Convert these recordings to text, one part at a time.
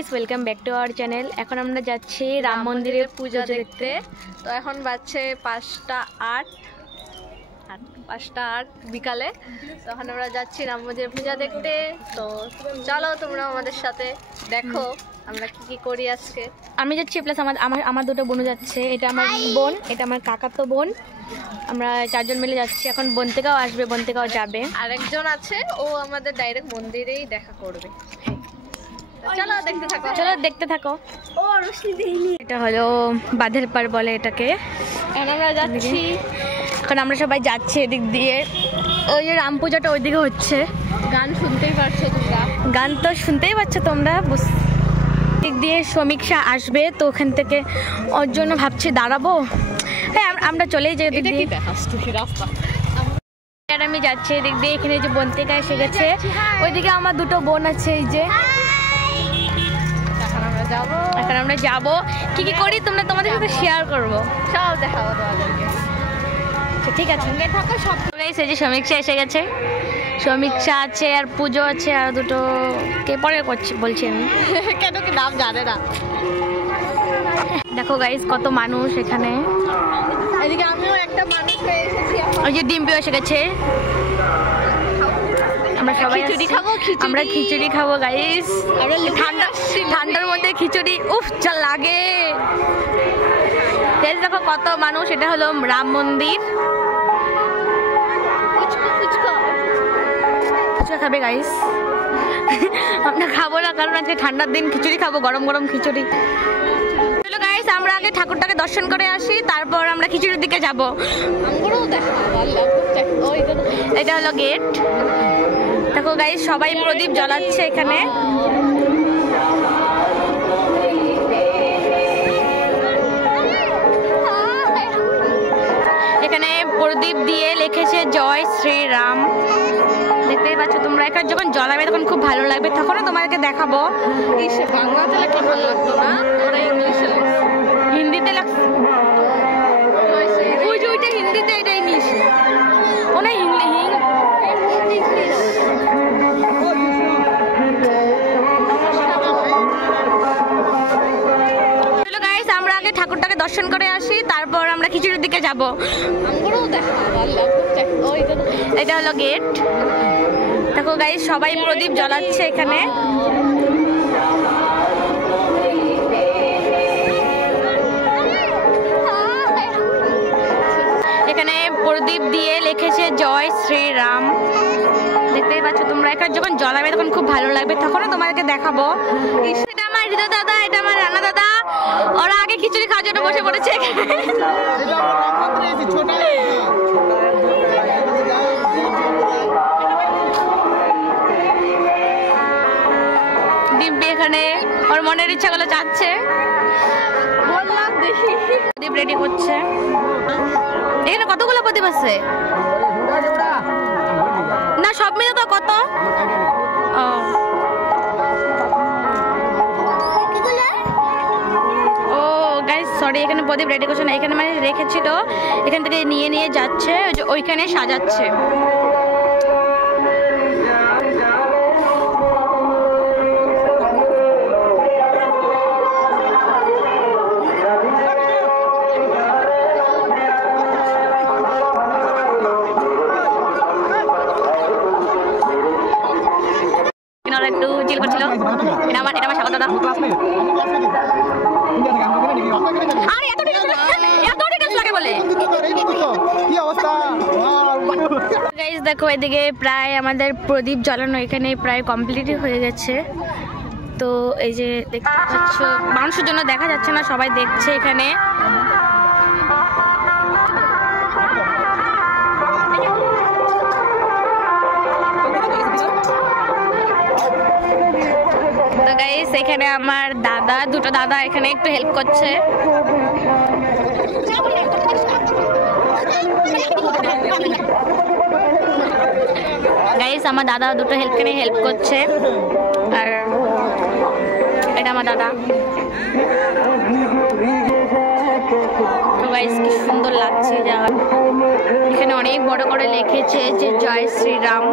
Guys, welcome back to our channel. এখন আমরা যাচ্ছি রাম মন্দিরে পূজা দেখতে। তো এখন বাজছে 5টা 8 বিকালে। তখন আমরা যাচ্ছি রাম মন্দিরে পূজা দেখতে। তো চলো তোমরা আমাদের সাথে দেখো আমরা কি কি করি আজকে। আমি যাচ্ছি প্লাস আমার দুটো বোনও যাচ্ছে। এটা আমার বোন, এটা আমার কাকাতো বোন। আমরা 4 জন মিলে যাচ্ছি। এখন বোন থেকেও আসবে, বোন থেকেও যাবে। আরেকজন আছে, ও আমাদের ডাইরেক্ট মন্দিরেই দেখা করবে। চলো দেখতে থাকো। ও রশ্মি দেইনি। এটা হলো বাঁধের পার বলে এটাকে। আমরা যাচ্ছি, এখন আমরা সবাই যাচ্ছি এদিক দিয়ে। ওই যে রাম পূজাটা ওইদিকে হচ্ছে। গান শুনতেই পারছো তোমরা? গান তো শুনতেই পাচ্ছ তোমরা। দিক দিয়ে সমীক্ষা আসবে, তো ওখান থেকে ওর জন্য ভাবছি দাঁড়াবো। হ্যাঁ, আমরা চলেই যাই দিক দিয়ে। আর আমি যাচ্ছি এদিক দিয়ে। এখানে যে বোন থেকে এসে গেছে, ওইদিকে আমার দুটো বোন আছে। এই যে এখন আমরা যাবো। কি কি করি তোমরা তোমাদের সাথে শেয়ার করবো, সব দেখাবো তোমাদেরকে। ঠিক আছে, সঙ্গে থাকো সব। এই যে সমীক্ষা এসে গেছে, সমীক্ষা আছে আর পুজো আছে আর দুটো কে পরে করছি বলছি আমি। কেন কি নাম জানে না। দেখো গাইস কত মানুষ এখানে। এদিকে আমিও একটা মানুষ হয়ে এসেছি। ওই যে ডিম্পিও এসে গেছে। আমরা সবাই খিচুড়ি খাবো গাইস। ঠান্ডার মধ্যে খিচুড়ি উফ যা লাগে। দেখো কত মানুষ। এটা হলো রাম মন্দির। ফুচকা খাবে গাইস। আমরা খাবো না, কারণ আজকে ঠান্ডার দিন খিচুড়ি খাবো, গরম গরম খিচুড়ি। চলো গাইস, আমরা আগে ঠাকুরটাকে দর্শন করে আসি, তারপর আমরা খিচুড়ির দিকে যাবো। এটা হলো গেট। দেখো গাইস, সবাই প্রদীপ জ্বালাচ্ছে এখানে। এখানে প্রদীপ দিয়ে লিখেছে জয় শ্রীরাম। দেখতেই পাচ্ছ তোমরা। এখানে যখন জ্বলাবে তখন খুব ভালো লাগবে, তখনও তোমাদেরকে দেখাবো। বাংলাতে লেখা ভালো লাগতো না, ওরা ইংলিশে লেখে। হিন্দিতে লাগছে। ওই যে ওইটা হিন্দিতে, এটা ইংলিশ। ওনা আমরা আগে ঠাকুরটাকে দর্শন করে আসি, তারপর আমরা খিচুড়ির দিকে যাবো। এটা হলো গেট। দেখো গাইস, সবাই প্রদীপ জ্বালাচ্ছে এখানে। এখানে প্রদীপ দিয়ে লিখেছে জয় শ্রীরাম। দেখতেই পাচ্ছ তোমরা। এখানে যখন জ্বলাবে তখন খুব ভালো লাগবে, তখনও তোমাদেরকে দেখাবো। এটা আমার হৃদয় দাদা, এটা আমার রানা দাদা। ওরা আগে খিচুড়ি খাওয়ার জন্য বসে পড়েছে। ডিম্পি এখানে ওর মনের ইচ্ছাগুলো চাচ্ছে। বললাম দেখি প্রদীপ রেডি করছে। এখানে কতগুলো প্রদীপ আছে? না সব মিলে তো কত? ও গাইস সরি, এখানে প্রদীপ রেডি করছে না, এখানে মানে রেখেছিল, এখান থেকে নিয়ে যাচ্ছে, ওইখানে সাজাচ্ছে। একটু চিল করছিল। এটা আমার সাগর দাদা। আরে এত ডিটেইলস লাগে বলে। গাইস দেখো, এদিকে প্রায় আমাদের প্রদীপ জ্বালানো এখানে প্রায় কমপ্লিট হয়ে গেছে। তো এই যে দেখতে পাচ্ছ, মানুষের জন্য দেখা যাচ্ছে না, সবাই দেখছে এখানে। তো গাইস, এখানে আমার দাদা, দুটো দাদা এখানে একটু হেল্প করছে। গাইস, আমার দাদা দুটো হেল্প করছে। আর এটা আমার দাদা। তো গাইস, কি সুন্দর লাগছে জায়গা। এখানে অনেক বড় করে লিখেছে যে জয় শ্রীরাম।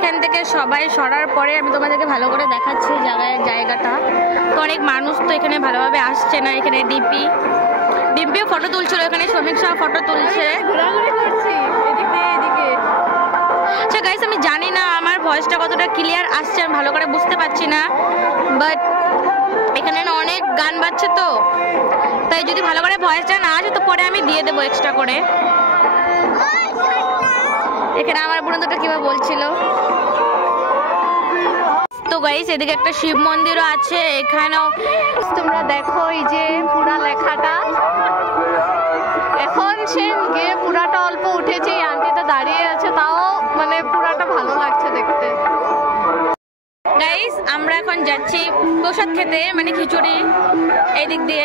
এখান থেকে সবাই সরার পরে আমি তোমাদেরকে ভালো করে দেখাচ্ছি জায়গাটা। তো অনেক মানুষ তো এখানে ভালোভাবে আসছে না। এখানে ডিম্পিও ফটো তুলছিল, এখানে সমীক্ষা ফটো তুলছে। ঘোরাঘুরি করছি এদিকে এদিকে। আচ্ছা গাইস, আমি জানি না আমার ভয়েসটা কতটা ক্লিয়ার আসছে, আমি ভালো করে বুঝতে পারছি না, বাট এখানে না অনেক গান বাজছে, তো তাই যদি ভালো করে ভয়েসটা না আসে তো পরে আমি দিয়ে দেবো এক্সট্রা করে। এখানে আমার বন্ধুটা কিভাবে বলছিল। তো গাইস এদিকে একটা শিব মন্দিরও আছে, এখানেও তোমরা দেখো এই যে পুরা লেখাটা। এখন সে গিয়ে পুরাটা অল্প উঠেছে, এই আন্টিটা দাঁড়িয়ে আছে, তাও মানে পুরাটা ভালো লাগছে দেখতে। গাইস আমরা এখন যাচ্ছি প্রসাদ খেতে, মানে খিচুড়ি, এই দিক দিয়ে।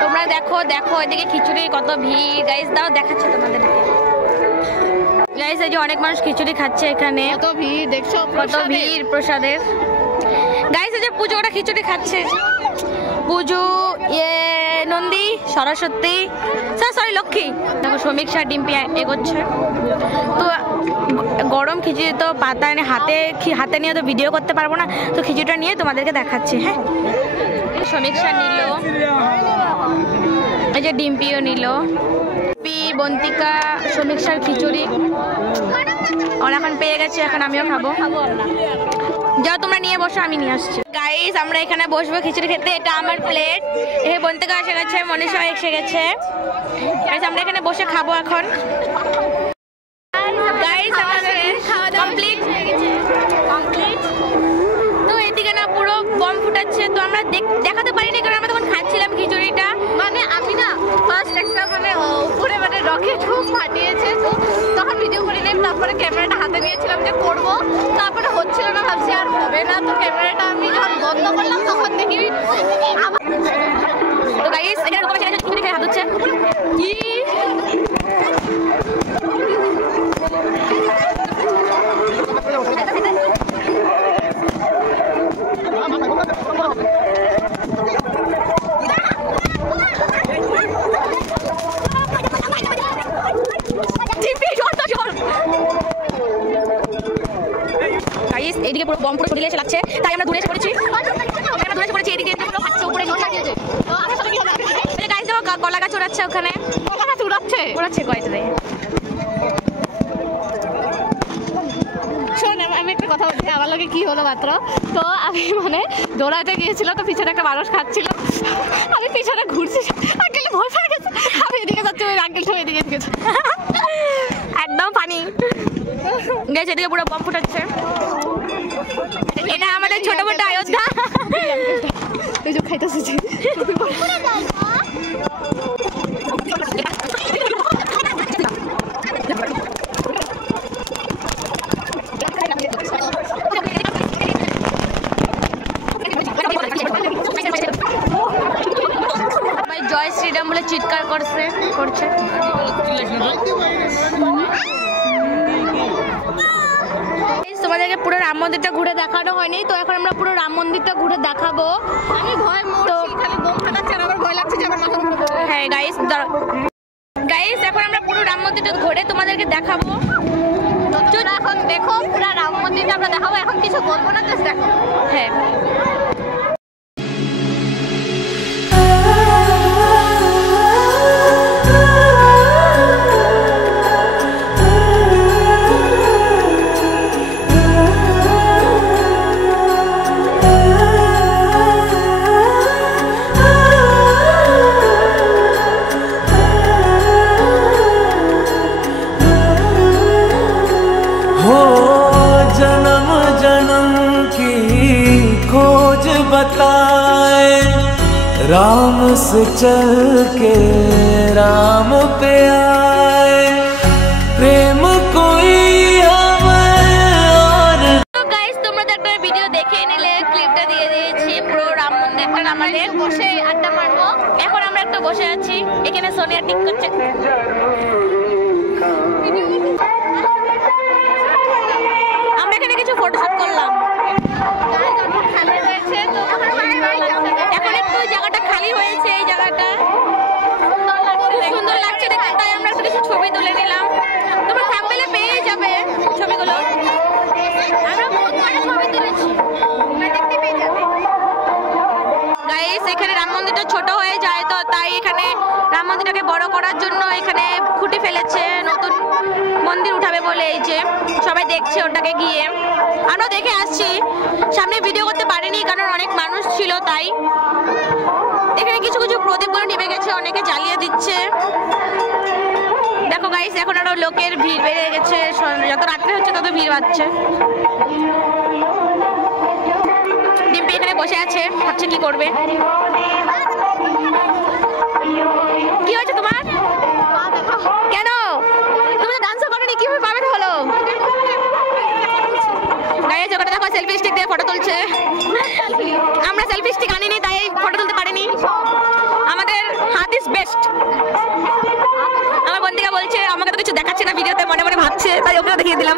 তোমরা দেখো এদিকে খিচুড়ি কত ভিড়। গাইস দাও দেখাচ্ছি তোমাদেরকে। গাইস এই যে অনেক মানুষ খিচুড়ি খাচ্ছে, এখানে কত ভিড় দেখছো, কত ভিড় প্রসাদের। গাইস এই যে পুজো ওরা খিচুড়ি খাচ্ছে, পুজো নন্দী সরস্বতী সরি লক্ষ্মী। দেখো সমীক্ষা ডিম্পি এগোচ্ছে। তো গরম খিচুড়ি তো পাতা এনে হাতে নিয়ে তো ভিডিও করতে পারবো না, তো খিচুড়িটা নিয়ে তোমাদেরকে দেখাচ্ছি। হ্যাঁ সমীক্ষা নিল, এই যে ডিম্পিও নিল, বন্তিকা সমীক্ষার খিচুড়ি ওরা এখন পেয়ে গেছে, এখন আমিও খাবো। যাও তোমরা নিয়ে বসো, আমি নিয়ে আসছি। গাইস আমরা এখানে বসবো খিচুড়ি খেতে, এটা আমার প্লেট। এই বন্তিকা এসে গেছে, মনীষা এসে গেছে। গাইস আমরা এখানে বসে খাবো এখন। গাইস আমাদের খাওয়া দাওয়া কমপ্লিট। তো এদিকে না পুরো বম ফুটাচ্ছে, তো আমরা দেখাতে পারিনি কারণ আমরা তখন খাচ্ছিলাম খিচুড়িটা। মানে আমি না ফার্স্ট একটা মানে উপরে মানে রকেট ফাটিয়েছে, তো তখন ভিডিও করে নিলাম, তারপরে ক্যামেরাটা হাতে নিয়েছিলাম যে করবো, তারপরে হচ্ছিল না, ভাবছি আর হবে না, তো ক্যামেরাটা আমি যখন বন্ধ করলাম তখন দেখি তো গাইস এখানে রকম এসে খিচুড়ি খেয়ে হাত হচ্ছে কি এইদিকে পুরো বম পুরো ছড়িয়ে এসে লাগছে, তাই আমরা দূরে এসে পড়েছি। এদিকে পুরো হাঁটছে উপরে গাইস, দেখো কলা গাছ উড়াচ্ছে, ওখানে উড়াচ্ছে কয়টারে। শোন আমি একটা কথা বলছি, আমার লোকে কি হলো মাত্র। তো আমি মানে দৌড়াতে গিয়েছিল, তো পিছনে একটা মানুষ খাচ্ছিল, আমি পিছনে ঘুরছি, আঙ্কেল ভয় পেয়ে গেছে, আমি এদিকে যাচ্ছি, ওই আঙ্কেলটা এদিকে গেছে, একদম পানি গেছে। এদিকে পুরো বম ফুটাচ্ছে, এটা আমাদের ছোট মোটো অযোধ্যা। ওই যে খাইতেছে জয় শ্রীরাম বলে চিৎকার করছে। তোমাদেরকে পুরো রাম মন্দিরটা ঘুরে দেখানো হয়নি, তো এখন আমরা পুরো রাম মন্দিরটা ঘুরে দেখাবো। আমি ভয় মরছি, খালি বোম ফাটাচ্ছে আর আমার ভয় লাগছে যে আমার মাথা ঘুরে পড়বে। হ্যাঁ গাইস এখন আমরা পুরো রাম মন্দিরটা ঘুরে তোমাদেরকে দেখাবো। তো এখন দেখো পুরো রাম মন্দিরটা আমরা দেখাবো, এখন কিছু বলবো না, জাস্ট দেখো। হ্যাঁ राम से चल के राम पे आए, प्रेम कोई और। তো গাইস তোমরা তো একটা ভিডিও দেখে নিলে, ক্লিপটা দিয়ে দিয়েছি পুরো রাম মন্দিরটা আমাদের। বসে আড্ডা মারবো। এখন আমরা একটু বসে আছি, এখানে সোনিয়া টিক করছে। আমরা এখানে কিছু ফটোশুট করলাম। এখন একটু জায়গাটা খালি হয়েছে, এই জায়গাটা খুব সুন্দর লাগছে দেখতে, তাই আমরা একটু কিছু ছবি তুলে নিলাম। তোমরা থাম্বনেইলে পেয়ে যাবে। ছবিগুলো? আমরা ফোন করে ছবি তুলেছি, তোমরা দেখতে পেয়ে যাবে। গাইস এখানে রাম মন্দিরটা ছোট হয়ে যায়, তো তাই এখানে রাম মন্দিরটাকে বড় করার জন্য এখানে খুঁটি ফেলেছে, নতুন মন্দির উঠাবে বলে। এই যে সবাই দেখছে ওটাকে গিয়ে, আমরা দেখে আসছি। সামনে ভিডিও করতে পারিনি কারণ অনেক মানুষ ছিল, তাই এখানে কিছু কিছু প্রদীপগুলো নিভে গেছে, অনেকে জ্বালিয়ে দিচ্ছে। দেখো গাইস এখন আরো লোকের ভিড় বেড়ে গেছে, যত রাত্রে হচ্ছে তত ভিড় বাড়ছে। ডিম্পি এখানে বসে আছে, ভাবছে কি করবে। কি হয়েছে তোমার? কেন তুমি তো ডান্সও করোনি, কিভাবে পাবে হলো? গাইস ওখানে দেখো সেলফি স্টিক দিয়ে ফটো তুলছে। আমরা সেলফি স্টিক আনিনি, তাই ফটো তুলতে পারিনি। আমাদের হাত ইজ বেস্ট। আমার বন্ধুরা বলছে আমাকে তো কিছু দেখাচ্ছে না ভিডিওতে, মনে মনে ভাবছে, তাই ওকে দেখিয়ে দিলাম।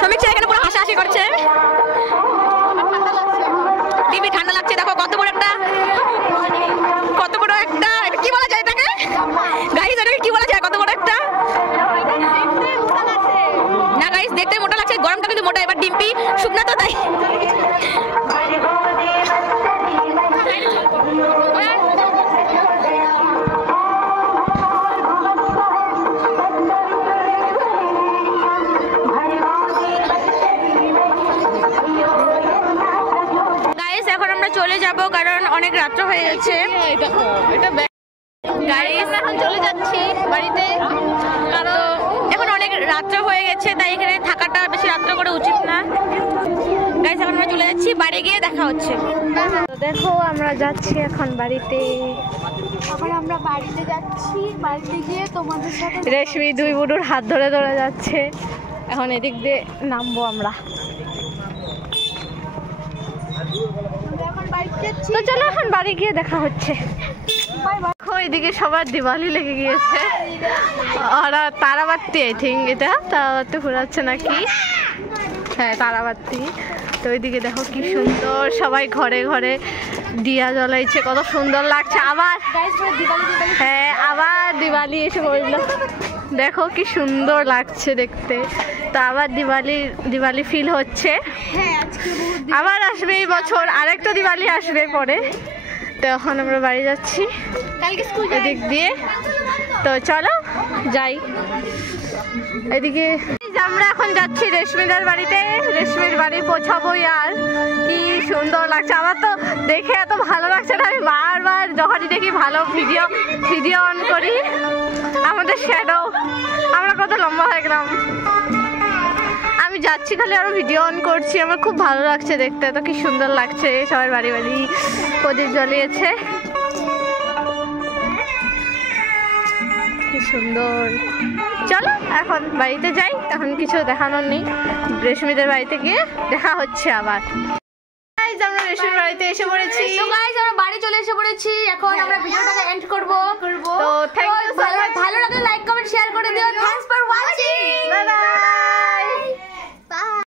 সমীক্ষা এখানে পুরো হাসাহাসি করছে। টিভি ঠান্ডা লাগছে, দেখো কত বড় একটা কি বলা যায় এটাকে গাইস, এটাকে কি বলা যায়? কত বড় একটা না গাইস, দেখতে মোটা লাগছে, গরমটা কিন্তু মোটা। এবার ডিম্পি শুকনা তো, তাই গাইস এখন আমরা চলে যাব কারণ অনেক রাত্র হয়ে গেছে। গাইস এখন চলে যাচ্ছি বাড়িতে, কারণ এখন অনেক রাত্র হয়ে গেছে, তাই এখানে থাকাটা বেশি রাত্র করে উচিত না। গাইস এখন আমরা চলে যাচ্ছি, বাড়ি গিয়ে দেখা হচ্ছে। দেখো আমরা যাচ্ছি এখন বাড়িতে। এখন আমরা বাড়িতে যাচ্ছি, বাড়িতে গিয়ে তোমাদের সাথে রেশমি দুই বুড়োর হাত ধরে ধরে যাচ্ছে। এখন এদিক দিয়ে নামবো আমরা। এখন বাড়িতে যাচ্ছি। তো চলো এখন বাড়ি গিয়ে দেখা হচ্ছে। এদিকে সবার দিওয়ালি লেগে গিয়েছে, আর তারাবাতি, আই থিঙ্ক এটা তারাবাতি ঘোরাচ্ছে নাকি, হ্যাঁ তারাবাতি। তো ওইদিকে দেখো কি সুন্দর, সবাই ঘরে ঘরে দিয়া জ্বলাইছে, কত সুন্দর লাগছে। আবার হ্যাঁ আবার দিওয়ালি এসে পড়লো, দেখো কি সুন্দর লাগছে দেখতে। তো আবার দিওয়ালি ফিল হচ্ছে। আবার আসবে এই বছর, আরেকটা দিওয়ালি আসবে পরে। তো এখন আমরা বাড়ি যাচ্ছি এদিক দিয়ে, তো চলো যাই। এদিকে আমরা এখন যাচ্ছি রেশমিদার বাড়িতে, রেশমির বাড়ি পৌঁছাবোই। আর কি সুন্দর লাগছে, আমার তো দেখে এত ভালো লাগছে না, আমি বারবার যখনই দেখি ভালো ভিডিও অন করি। আমাদের শ্যাডো, আমরা কত লম্বা হয়ে গেলাম। আমি যাচ্ছি খালি আরো ভিডিও অন করছি, আমার খুব ভালো লাগছে দেখতে, তো কি সুন্দর লাগছে। সবাই বাড়ি বাড়ি প্রদীপ জ্বলিয়েছে, কি সুন্দর। চলো এখন বাড়িতে যাই, এখন কিছু দেখানোর নেই। রেশমিদের বাড়িতে গিয়ে দেখা হচ্ছে আবার। গাইস আমরা রেশমির বাড়িতে এসে পড়েছি। তো গাইস আমরা বাড়ি চলে এসে পড়েছি, এখন আমরা ভিডিওটাকে এন্ড করব। তো থ্যাংক ইউ সো মাচ। ভালো লাগলে লাইক কমেন্ট শেয়ার করে দিও। Thanks for watching.